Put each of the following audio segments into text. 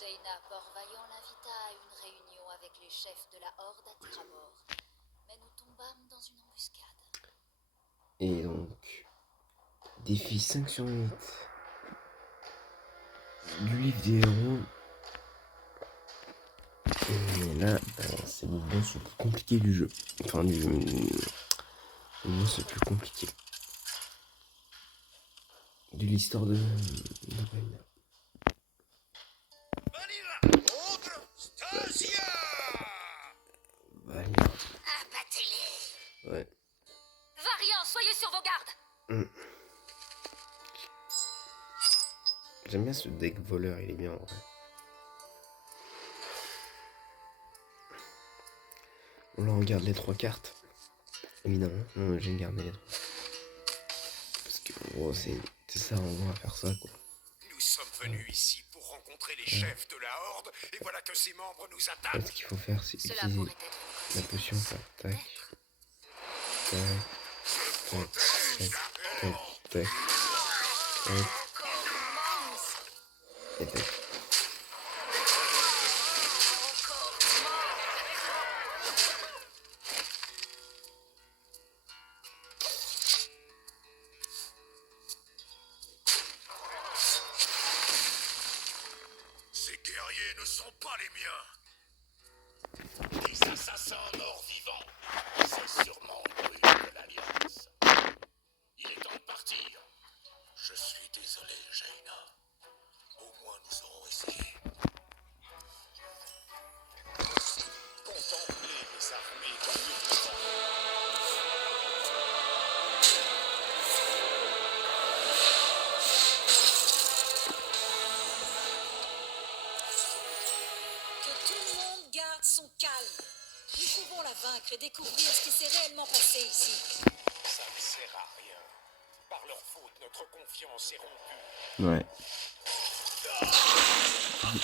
Jaina Port-Vaillant l'invita à une réunion avec les chefs de la Horde à Terramore, mais nous tombâmes dans une embuscade. Et donc, défi 5 sur 8 du livre des héros. Et là, c'est le boss le plus compliqué du jeu. Enfin, le boss le plus compliqué de l'histoire de Valia. Valia. Abattez-les! Ouais. Variant, soyez sur vos gardes! J'aime bien ce deck voleur, il est bien en vrai. Là, on garde les 3 cartes. Évidemment, j'aime garder les 3. Parce que, en gros, c'est ça, on va faire ça, quoi. Nous sommes venus ici pour rencontrer les chefs de la Horde, et voilà que ses membres nous En fait, attaquent. ce qu'il faut faire, c'est Cela utiliser pourrait être la potion, ça. Tac. Tac. Tac. Tac. Tac. Tac. Tac. Et tac. Ces guerriers ne sont pas les miens. Des assassins morts vivants. C'est sûrement une ruse de l'Alliance. Il est temps de partir. Je suis désolé, Jaina. Au moins nous aurons essayé. Contemplez les armées comme hurlement. Que tout le monde garde son calme. Nous pouvons la vaincre et découvrir ce qui s'est réellement passé ici. Ça ne sert à rien. Par leur faute, notre confiance est rompue. Ouais.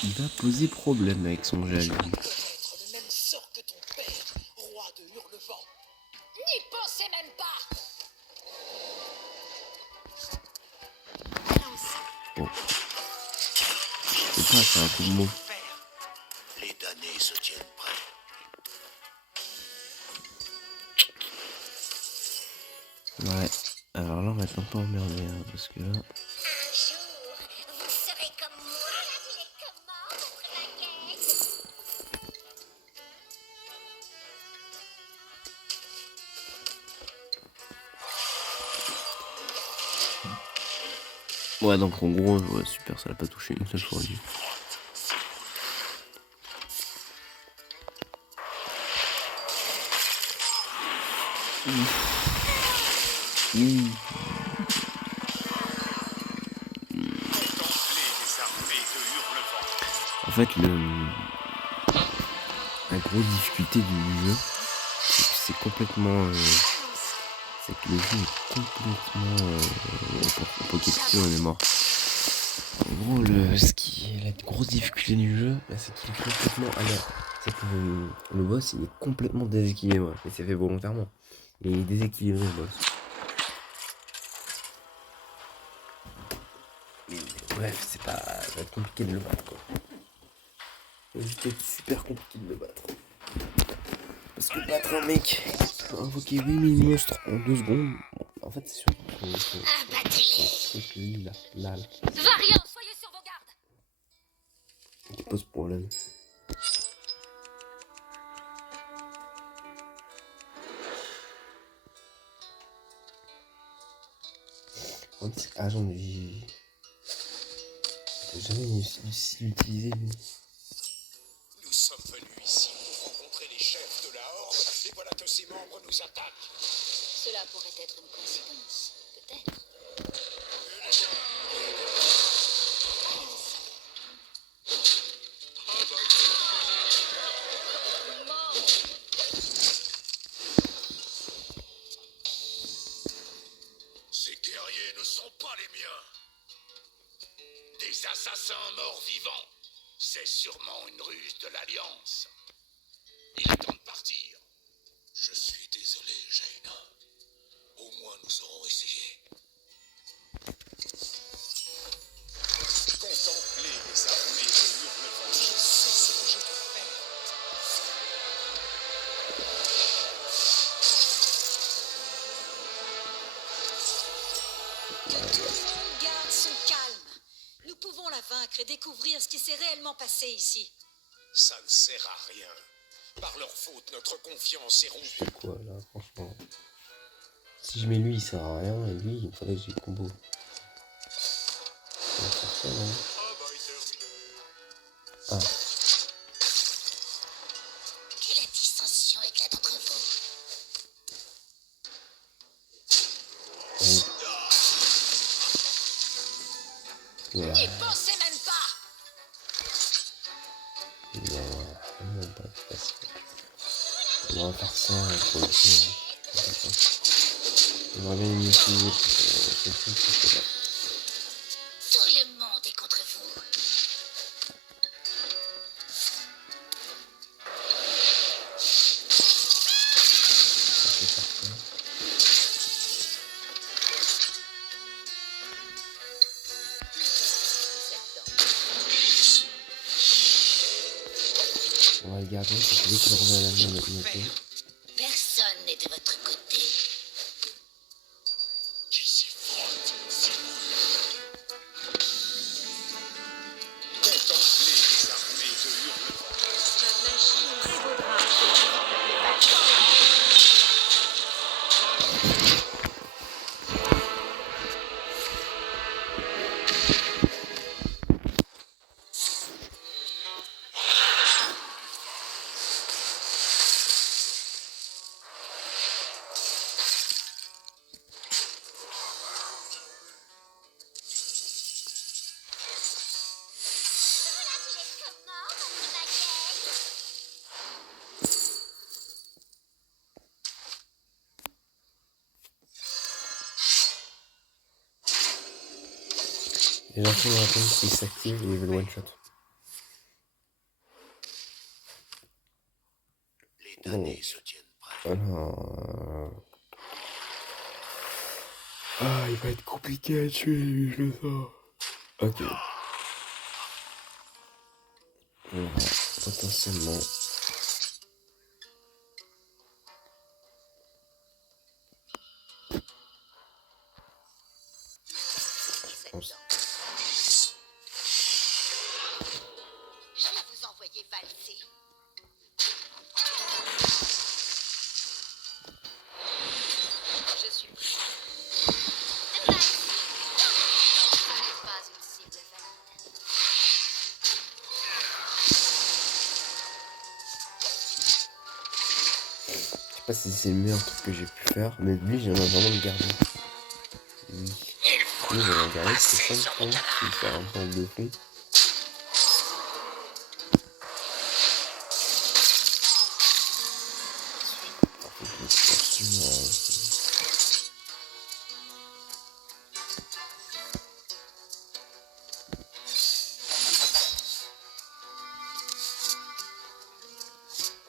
Il va poser problème avec son gel. Connaître le même sort que ton père, roi de Hurlevent. N'y pensez même pas! Bon. C'est pas, c'est un coup de mot. Les damnés se tiennent prêts. Ouais. Alors là, on va être un peu emmerdé, hein, parce que là... Un jour, vous serez comme moi, les commandes après la guerre. Ouais, donc en gros, ouais, super, ça l'a pas touché une seule fois, lui. Contemplez les armées de Hurlevent. En fait, la grosse difficulté du jeu, c'est que c'est complètement... c'est que le jeu est complètement... on peut quitter, on est mort. En gros, ce qui est la grosse difficulté du jeu, bah, c'est qu'il est complètement aléatoire. C'est que le boss, il est complètement déséquilibré. Ouais. Et c'est fait volontairement. Il est déséquilibré, le boss. Mais, bref, ça va être compliqué de le battre, quoi. Ça va juste être super compliqué de le battre. Parce que battre un mec, invoquer 8000 monstres en 2 secondes, bon, en fait, c'est sûr Abattez-les! que lui, là, Variant, soyez sur vos gardes! il pose problème. Ah, j'en ai jamais utilisé. Nous sommes venus ici pour rencontrer les chefs de la Horde, et voilà que ses membres nous attaquent. Cela pourrait être une coïncidence, peut-être. Ces guerriers ne sont pas les miens. Des assassins morts vivants. C'est sûrement une ruse de l'Alliance. Il est temps de partir. Je suis désolé, Jaina. Au moins nous aurons essayé. Contemplez les armées de Hurlevent. Que tout le monde garde son calme. Nous pouvons la vaincre et découvrir ce qui s'est réellement passé ici. Ça ne sert à rien. Par leur faute, notre confiance est Je rompue. fais quoi là, franchement? Si je mets lui, il sert à rien, et lui, il me faudrait que j'ai combo. On va faire ça, non? Ah, Que la dissension éclate entre vous. oui. Voilà. N'y pensez même pas. Non, pas facile. On va faire ça pour le coup. On va bien l'utiliser pour ce truc, je sais pas. Tout le monde est contre vous. Ça fait faire ça. On va le garder, c'est celui qui revient à la main maintenant. Personne n'est de votre côté. Qui s'y frotte, c'est Contemplez les armées de hurlements. La magie prévaudra. Les gens qui vont attendre s'ils s'activent et ils veulent one shot. Les damnés se tiennent prêts. Alors. Ah, il va être compliqué à tuer lui, je le sens. Ok. On va potentiellement. Je pense. Je vais vous envoyer valser. Je suis prêt. Valser. Ce n'est pas une cible valide. Je sais pas si c'est le meilleur truc que j'ai pu faire, mais lui, j'aimerais vraiment le garder. Lui, j'aimerais le garder, c'est 5 points, il fait un point de fond. Par contre, je vais poursuivre.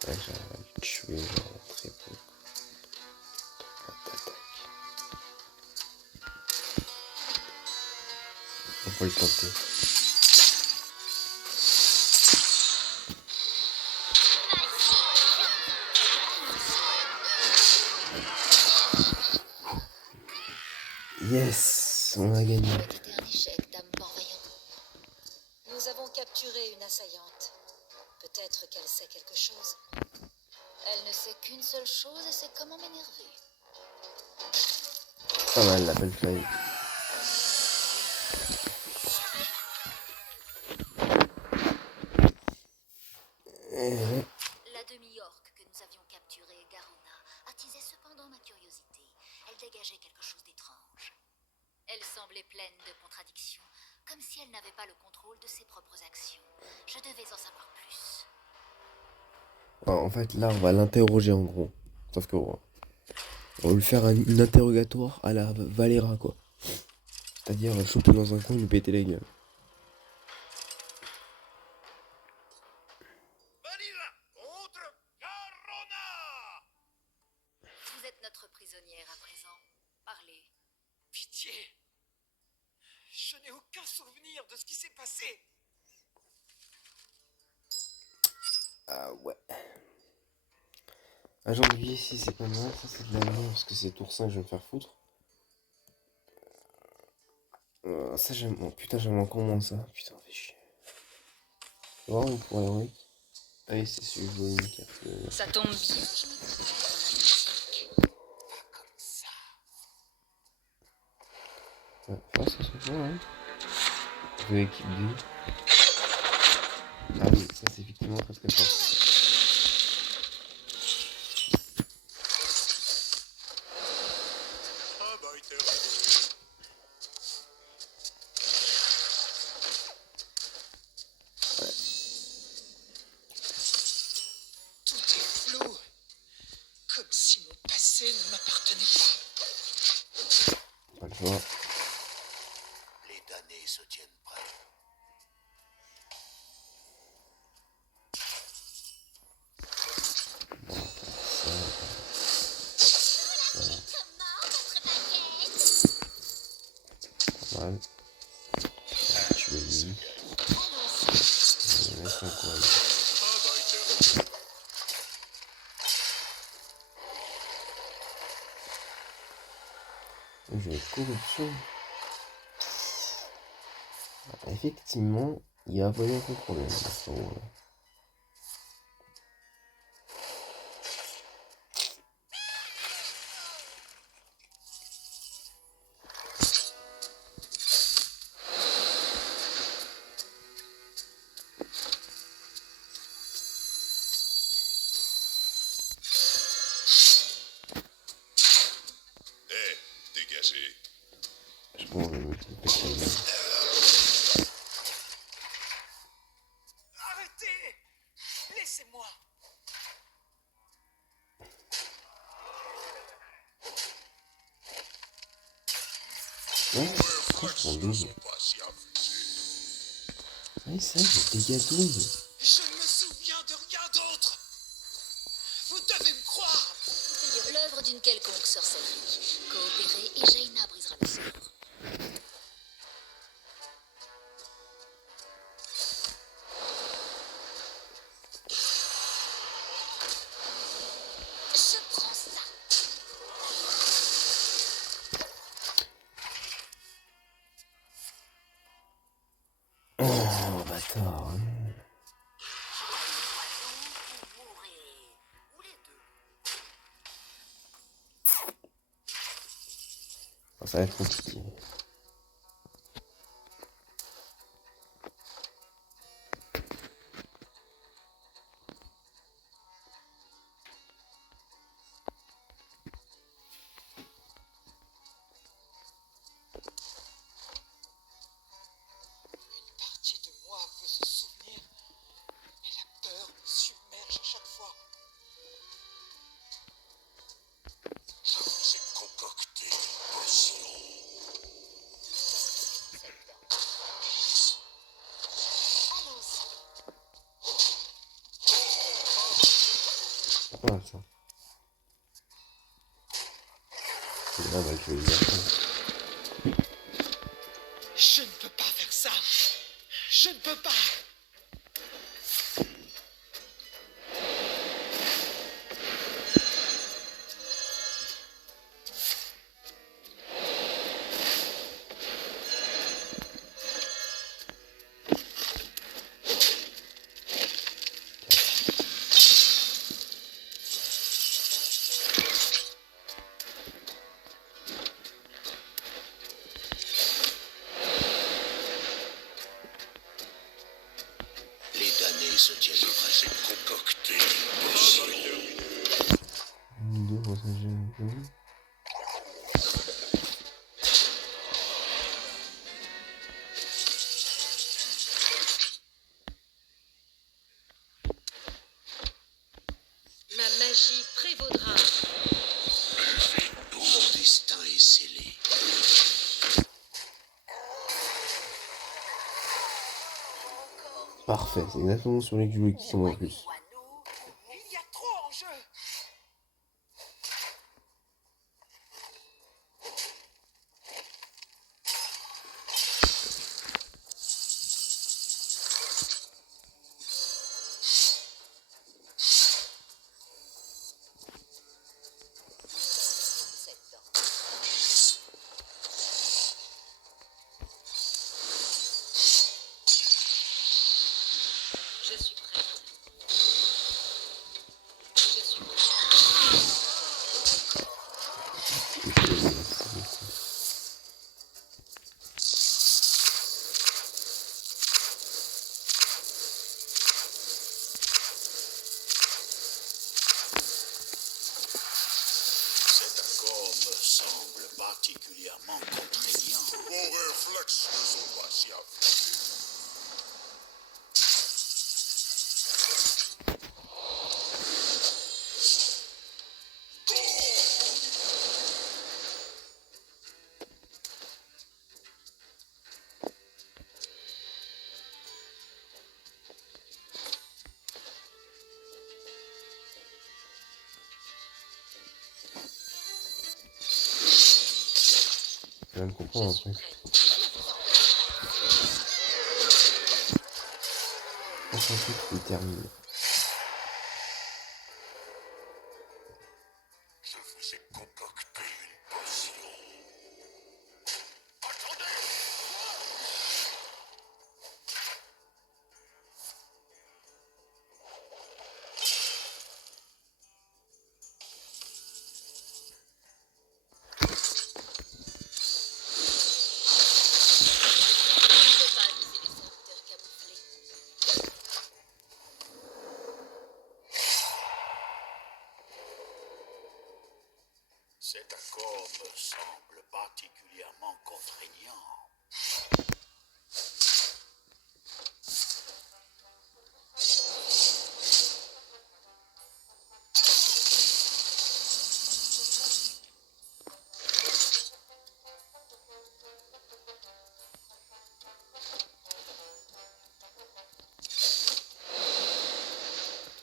Ouais, j'arrive à le tuer, genre très peu. Tac, tac, tac. On peut le tenter. Yes, on a gagné. C'était un échec, dame Port-Vaillant. Nous avons capturé une assaillante. Peut-être qu'elle sait quelque chose. Elle ne sait qu'une seule chose et c'est comment m'énerver. Pas mal la belle feuille. La demi-orque que nous avions capturée, Garona, attisait cependant ma curiosité. Elle dégageait quelque chose d'étrange. Elle semblait pleine de contradictions, comme si elle n'avait pas le contrôle de ses propres actions. Je devais en savoir plus. En fait, là, on va l'interroger en gros. Sauf que on va lui faire une interrogatoire à la Valera, quoi. C'est-à-dire le choper dans un coin et lui péter les gueules. Vanilla contre Garona. Vous êtes notre prisonnière à présent. Parlez. Pitié. Je n'ai aucun souvenir de ce qui s'est passé. Ah ouais. Agent de ici, c'est pas mal. Ça, c'est de la merde parce que c'est tour 5, je vais me faire foutre. Ça j'aime. Oh, putain, j'aime encore moins ça. Putain, fait chier. Voir on pourrait héroïque. Ah oui, c'est celui que je voulais une carte. Ça tombe bien, je me Ouais, ça se voit, hein. De l'équipe D. Ah oui, ça c'est effectivement très très fort. Ah bah, il était Tout est flou. Comme si mon passé ne m'appartenait pas. Pas le choix. Les damnés se tiennent prêts. Pas mal. Tu es lui. Laisse mon courage. Ah bah, il était Je vais corruption. Ah, effectivement, il a pas eu un peu de problème à ce moment-là. dégagé. Je pense que je vais me taper ta gueule. Arrêtez! Laissez-moi! Ouais, franchement, douze. Pas si affûtés. Oui, ça, j'ai dégâts 12. Je ne me souviens de rien d'autre! Vous devez me croire! L'œuvre d'une quelconque sorcellerie. Coopérez et Jaina brisera le sort. Je prends ça. Oh, bâtard. Oh, ça va être compliqué. Une partie de moi veut se souvenir, mais la peur me submerge à chaque fois. Je vous ai concocté une potion. C'est pas mal ça. C'est grave, je vais y aller. Je ne peux pas faire ça! Je ne peux pas! Les damnés se tiennent prêts. J'ai concocté une potion. 2 pour ça, j'ai un peu. Ma magie prévaudra. Mon destin est scellé. Parfait, c'est exactement sur les que je voulais qu'il tombe en plus. Il y a trop en jeu! silencieuse audacia vue. Je viens de comprendre un truc. Je pense un truc qui est terminé. Je vous ai concocté une potion. Attendez! Cet accord me semble particulièrement contraignant.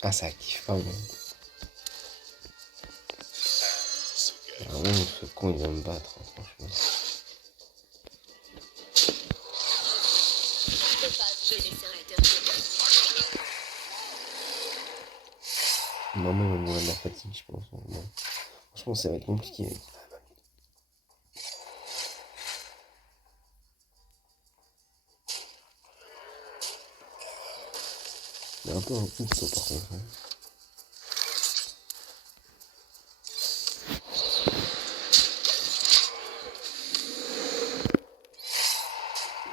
Ah, ça kiffe pas, bon. Vraiment, ce con, il va me battre, hein, franchement. Maman, il va mourir de la fatigue, je pense. Bon. Franchement, ça va être compliqué. Il est un peu un coup, toi, par contre. Hein.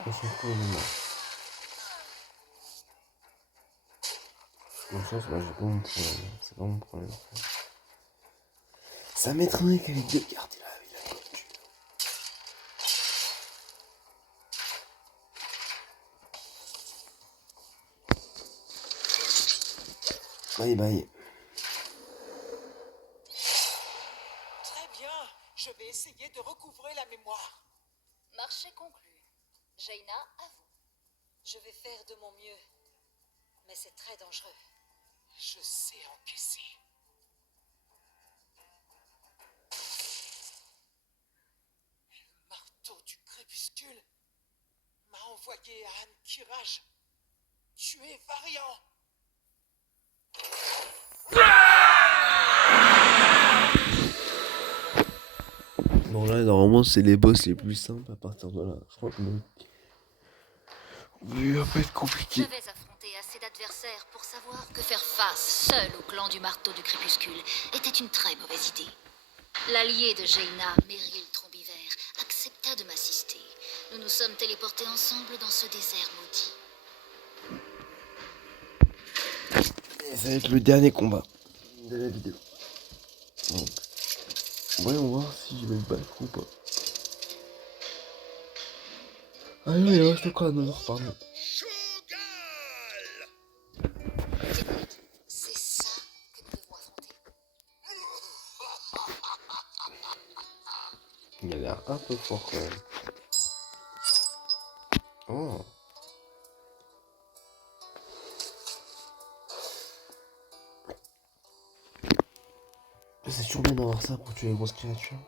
On s'en fout, on est mort. Bon chance, moi j'ai pas mon problème. C'est pas mon problème. Ça m'étonnerait qu'avec 2 cartes, il a la coach. Bye bye. Très bien, je vais essayer de recouvrer la mémoire. Marché conclu. Jaina, à vous. Je vais faire de mon mieux. Mais c'est très dangereux. Je sais encaisser. Le marteau du crépuscule m'a envoyé à Anne Kirage. Tu es variant. Bon là, normalement, c'est les boss les plus simples à partir de là. Je crois que oui, va pas être compliqué. J'avais affronté assez d'adversaires pour savoir que faire face seul au clan du marteau du crépuscule était une très mauvaise idée. L'allié de Jaina, Meryl Trombivert, accepta de m'assister. Nous nous sommes téléportés ensemble dans ce désert maudit. Et ça va être le dernier combat de la vidéo. Donc, voyons voir si je vais le battre ou pas. Ah non, il reste encore un autre, pardon. C'est ça que nous devons affronter. Il a l'air un peu fort quand même. Oh. C'est toujours bien d'avoir ça pour tuer les grosses créatures.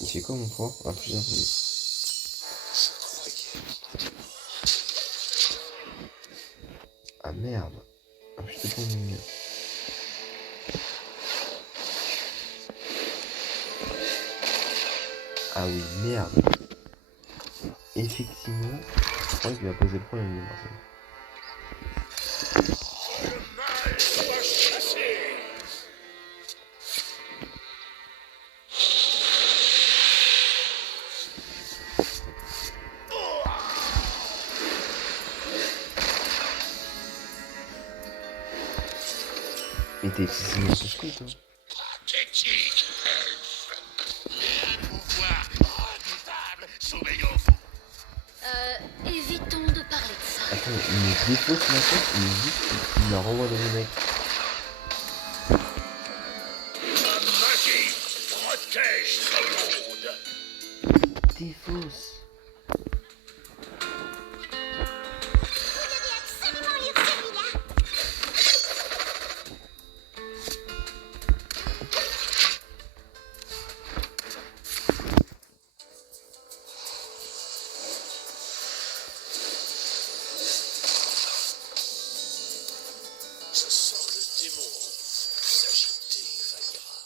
Il fait quoi mon point? Ah, plusieurs minutes. Ah merde. Ah, je te prends mieux. Ah oui, merde. Effectivement, je crois qu'il va poser le problème, lui, Marcel. Mais t'es excessivement sous-scout, hein. Pathétique elfe. Il me défausse ma tête, il me renvoie dans le mec. La magie protège ce monde. Défausse. Je sens le démon s'agiter, Valira.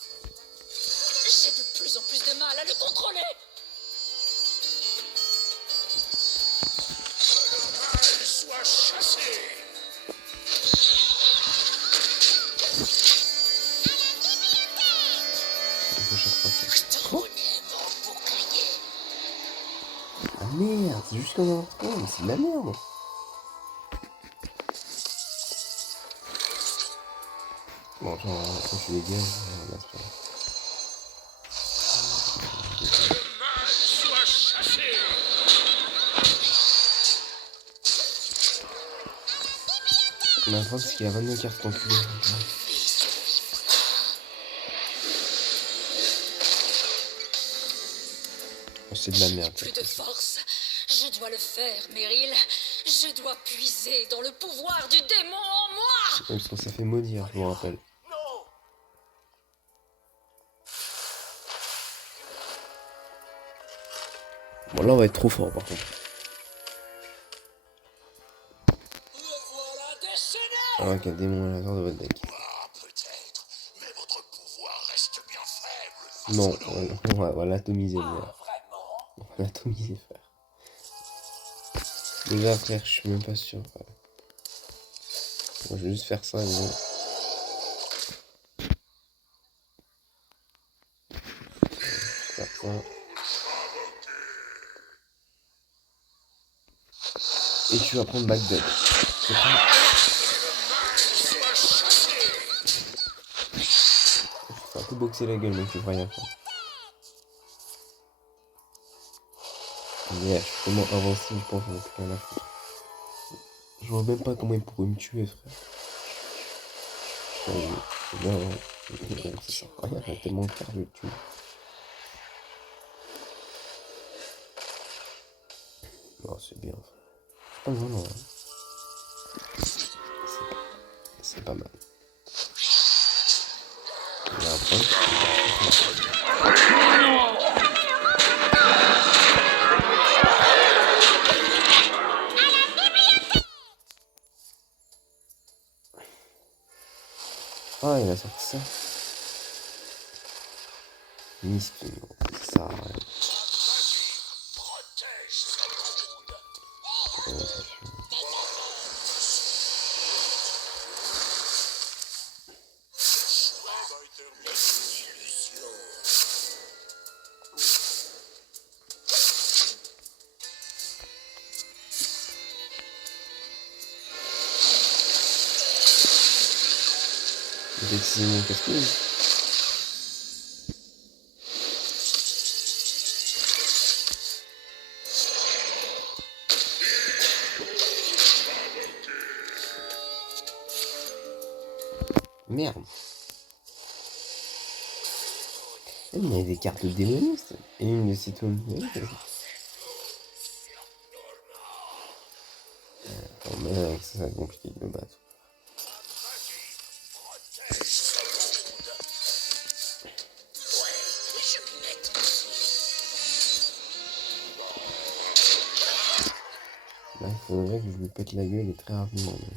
J'ai de plus en plus de mal à le contrôler. Que le mal soit chassé. C'est à chaque fois que... Je connais mon bouclier. Ah merde, c'est juste qu'on a un mais c'est de la merde. Bon, genre, quand je dégage, là, c'est pas grave. Que le mal soit chassé. Mais le problème, c'est qu'il a 22 cartes enculé. C'est de la merde. Plus de force. Je dois le faire, Meryl. Je dois puiser dans le pouvoir du démon en moi. Même parce qu'on s'est fait maudire, je vous rappelle. Non. Bon, là, on va être trop fort, par contre. Le voilà déchaîné. Ah, quel démon à la de votre deck. Ah, peut-être, mais votre pouvoir reste bien faible. Non, on va l'atomiser, le gars. Vraiment. On va l'atomiser, frère. Déjà, frère, je suis même pas sûr, frère. Moi, je vais juste faire ça, gros. Faire ça. Et tu vas prendre Backdead. C'est pas... Soit chassé. Tu vas tout boxer la gueule, mec, tu feras rien faire. Yeah, je suis tellement avancé, je pense qu'on a plus rien à foutre. Je vois même pas comment il pourrait me tuer, frère. Non, ça sert à rien, il y a tellement de cartes, je le tue. Non, c'est bien, frère. C'est pas mal, hein. C'est pas mal. Il y a un point. Ah, il a sorti ça. Miskin, gros. Ça sert à rien. Protège ce monde. J'ai utilisé mon casse-couille. Merde. Il y avait des cartes démonistes. Et une de Citron. Oh merde, ça va être compliqué de me battre. Là, il faudrait que je lui pète la gueule et très rapidement. Mais...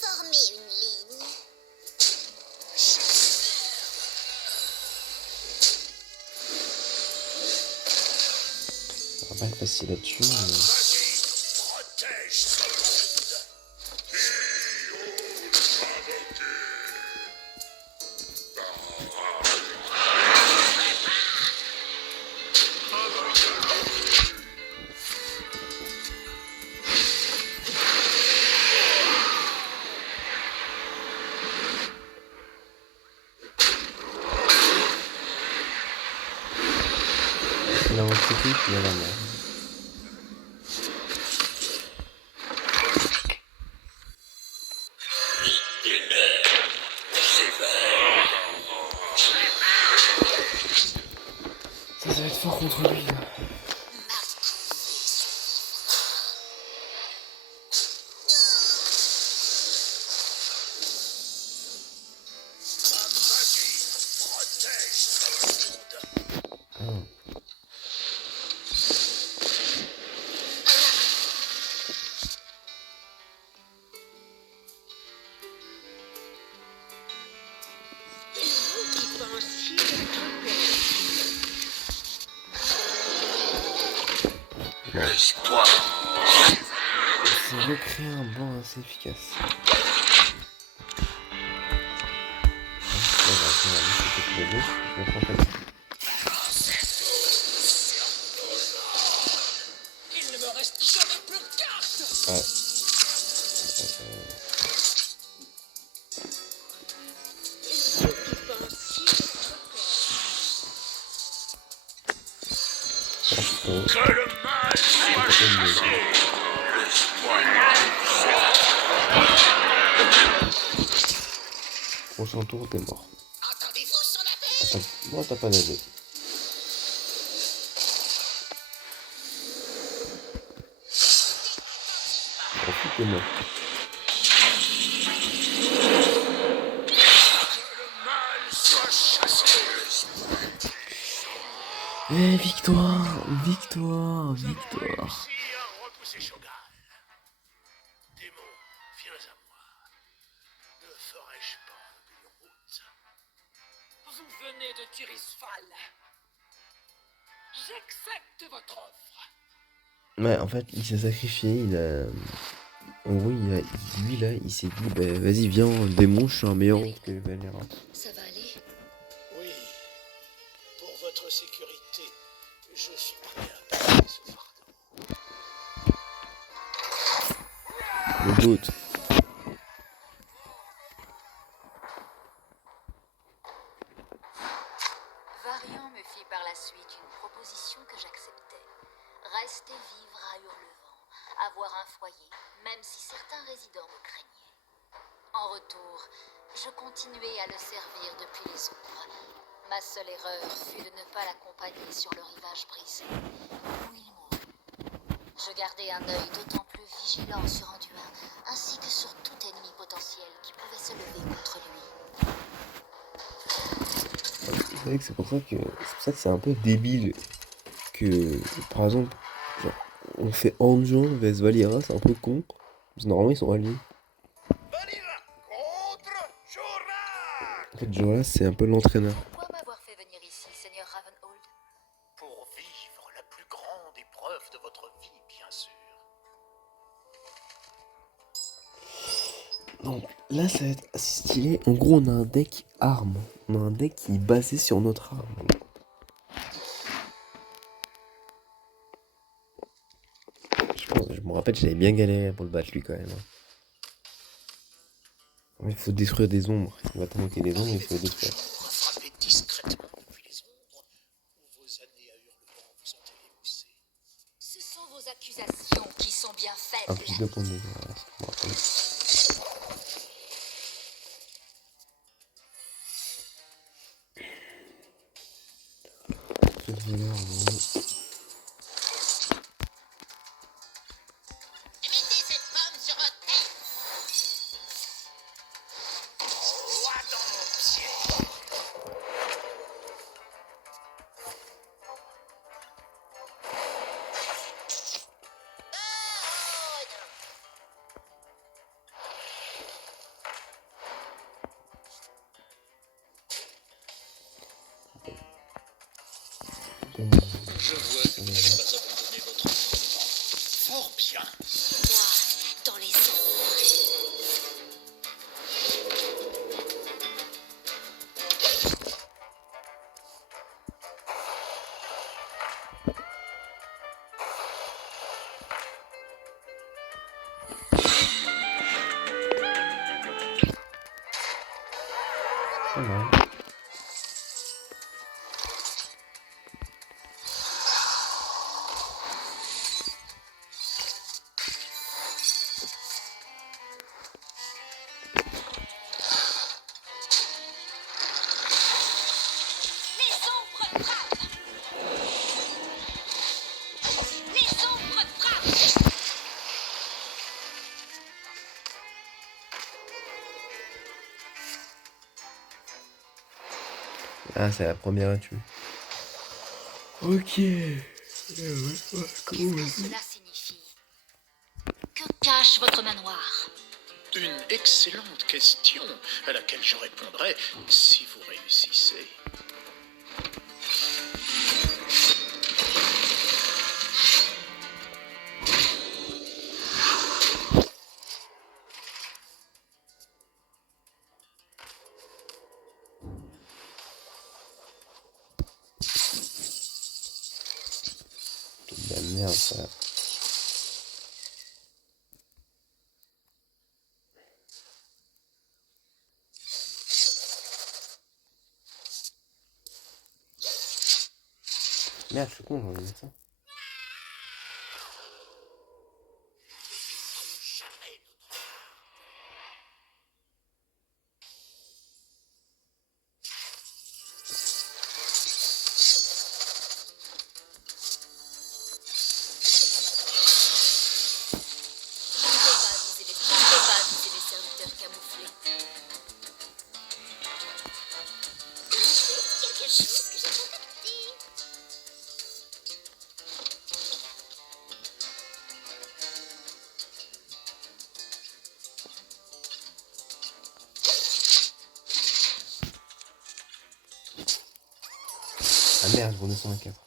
Formez une ligne. Ça va pas être facile là-dessus. Mais... Protège Il a recruté, puis il a la merde. Ça va être fort contre lui là. Ma magie protège tout le monde. Ah. Qui pensiez être belle. L'espoir. C'est recréer un banc assez efficace. Ouais, bah, on va laisser tous les deux. Je vais prendre comme ça. Il ne me reste jamais plus de cartes. Ouais. Vous qui pensiez être belle. Que le mal soit chassé. Prochain tour, t'es mort. Entendez-vous son appel? Moi, t'as pas d'aide. Ensuite, t'es mort. Que le mal soit chassé. Eh, victoire, victoire, victoire. Réussi à repousser Shogun. Démon, viens à moi. Ne ferais-je pas une route? Vous venez de Tirisfal. J'accepte votre offre. Ouais, en fait, il s'est sacrifié, il a... En gros, lui, là, il s'est dit, bah, vas-y, viens, démon, je suis un meilleur que Valera. Ça va aller? Oui. Pour votre sécurité, je suis prêt à porter ce fardeau. Le goat. Varian me fit par la suite une proposition que j'acceptais. Rester vivre à Hurlevent, avoir un foyer, même si certains résidents me craignaient. En retour, je continuais à le servir depuis les ombres. Ma seule erreur fut de ne pas l'accompagner sur le rivage brisé, où il mourut. Je gardais un œil d'autant plus vigilant sur Anduin, ainsi que sur tout ennemi potentiel qui pouvait se lever contre lui. C'est vrai que c'est pour ça que c'est un peu débile que, par exemple, genre, on fait Anjan vs Valera, c'est un peu con. Parce que normalement, ils sont alliés. Vanilla contre Jorak. En fait, Joras, c'est un peu l'entraîneur. Pourquoi m'avoir fait venir ici, Seigneur Ravenhold? Pour vivre la plus grande épreuve de votre vie, bien sûr. Donc là, ça va être assez stylé. En gros, on a un deck arme. On a un deck qui est basé sur notre arme. Je me rappelle, j'avais bien galéré pour le battre lui quand même. Il faut détruire des ombres. Il va te manquer des ombres, il faut les détruire. Frapper discrètement depuis les ombres, ou vos années à Hurlevent vous ont émoussé. Ce sont vos accusations qui sont bien Un faibles. plus de points de dégâts. Voilà, c'est bon, attendez. Cette valeur, en gros. Mettez cette pomme sur votre tête. Roi dans mon pied. Je vois que vous n'avez pas abandonné votre enfant. Fort bien. Moi, dans les ombres. Pas mal. Ah, c'est la première à tuer. Ok. Comment on va faire? Cela signifie. Que cache votre manoir? Une excellente question à laquelle je répondrai si vous réussissez. C'est de la merde, ça. Merde, je suis con, j'ai envie de mettre ça. Vous ne pouvez pas viser les serviteurs camouflés. C'est quelque chose que j'ai contacté. Ah merde, je redescends à 4.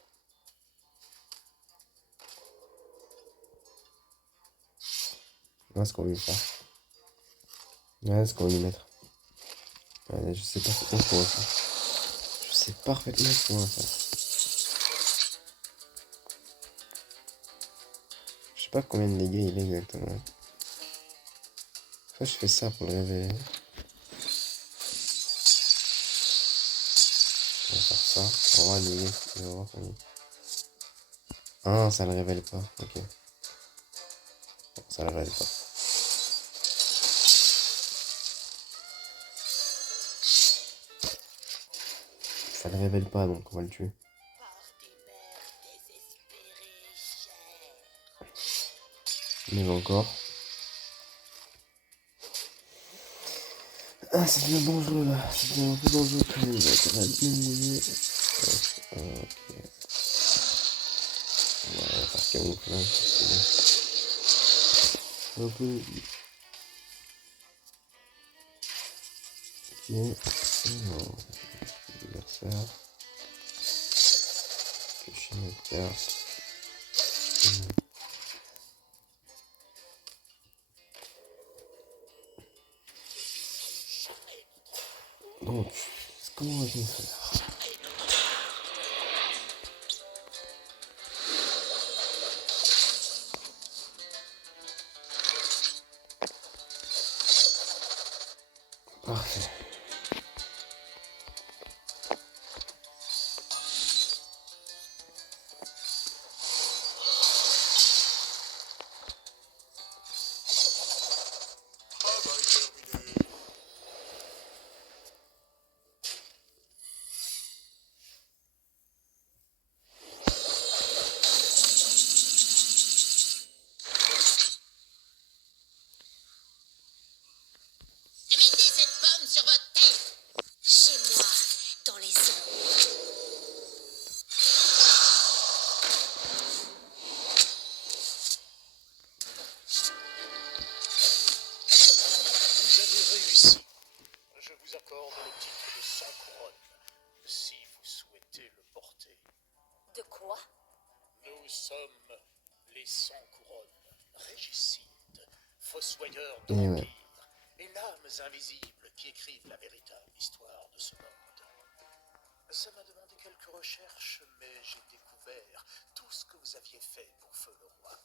Ouais, ce qu'on va lui faire. Ouais, ce qu'on va lui mettre. Ouais, je sais parfaitement ce qu'on va faire. Je sais parfaitement ce qu'on va faire. Je sais pas combien de dégâts il est exactement. Soit je fais ça pour le révéler. On va faire ça. On va voir les dégâts. On va voir combien. Ah, ça le révèle pas. Ok. Bon, ça le révèle pas. Ça le révèle pas, donc on va le tuer. Mais encore. Ah, ça devient dangereux là. Ça devient un peu dangereux quand même. Ça va bien mouiller. Ok. On va faire camouflage. C'est un peu. Ok. Non. Adversaire. Cacher notre carte. Donc, comment va-t-on faire? Parfait. Mettez cette pomme sur votre tête. Chez moi, dans les ombres. Vous avez réussi. Je vous accorde le titre de 100 couronnes, si vous souhaitez le porter. De quoi? Nous sommes les 100 couronnes, régicides, fossoyeurs Et ouais. d'empire, et l'âmes invisibles qui écrivent la véritable histoire de ce monde. Ça m'a demandé quelques recherches, mais j'ai découvert tout ce que vous aviez fait pour Feu le Roi.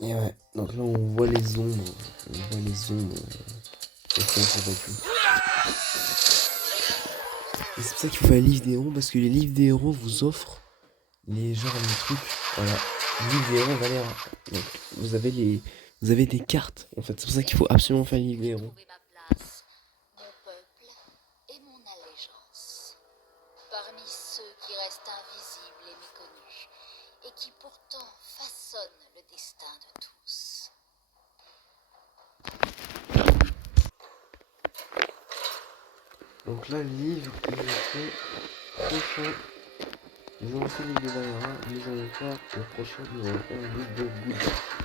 Et ouais. Donc là, on voit les ombres. On voit les ombres. Et c'est pour ça qu'il faut un livre des héros, parce que les livres des héros vous offrent les genres de trucs. Voilà. Les livres des héros Valère. Donc vous avez des cartes. En fait, c'est pour ça qu'il faut absolument faire les livres des héros. Trouver ma place, mon peuple et mon allégeance. Parmi ceux qui restent invisibles et méconnus, et qui pourtant façonnent le destin de tous. Donc là, livre illustré, prochain. Nous avons fait l'île de Valéra, nous allons faire le prochain, nous allons faire l'île de Bouddha.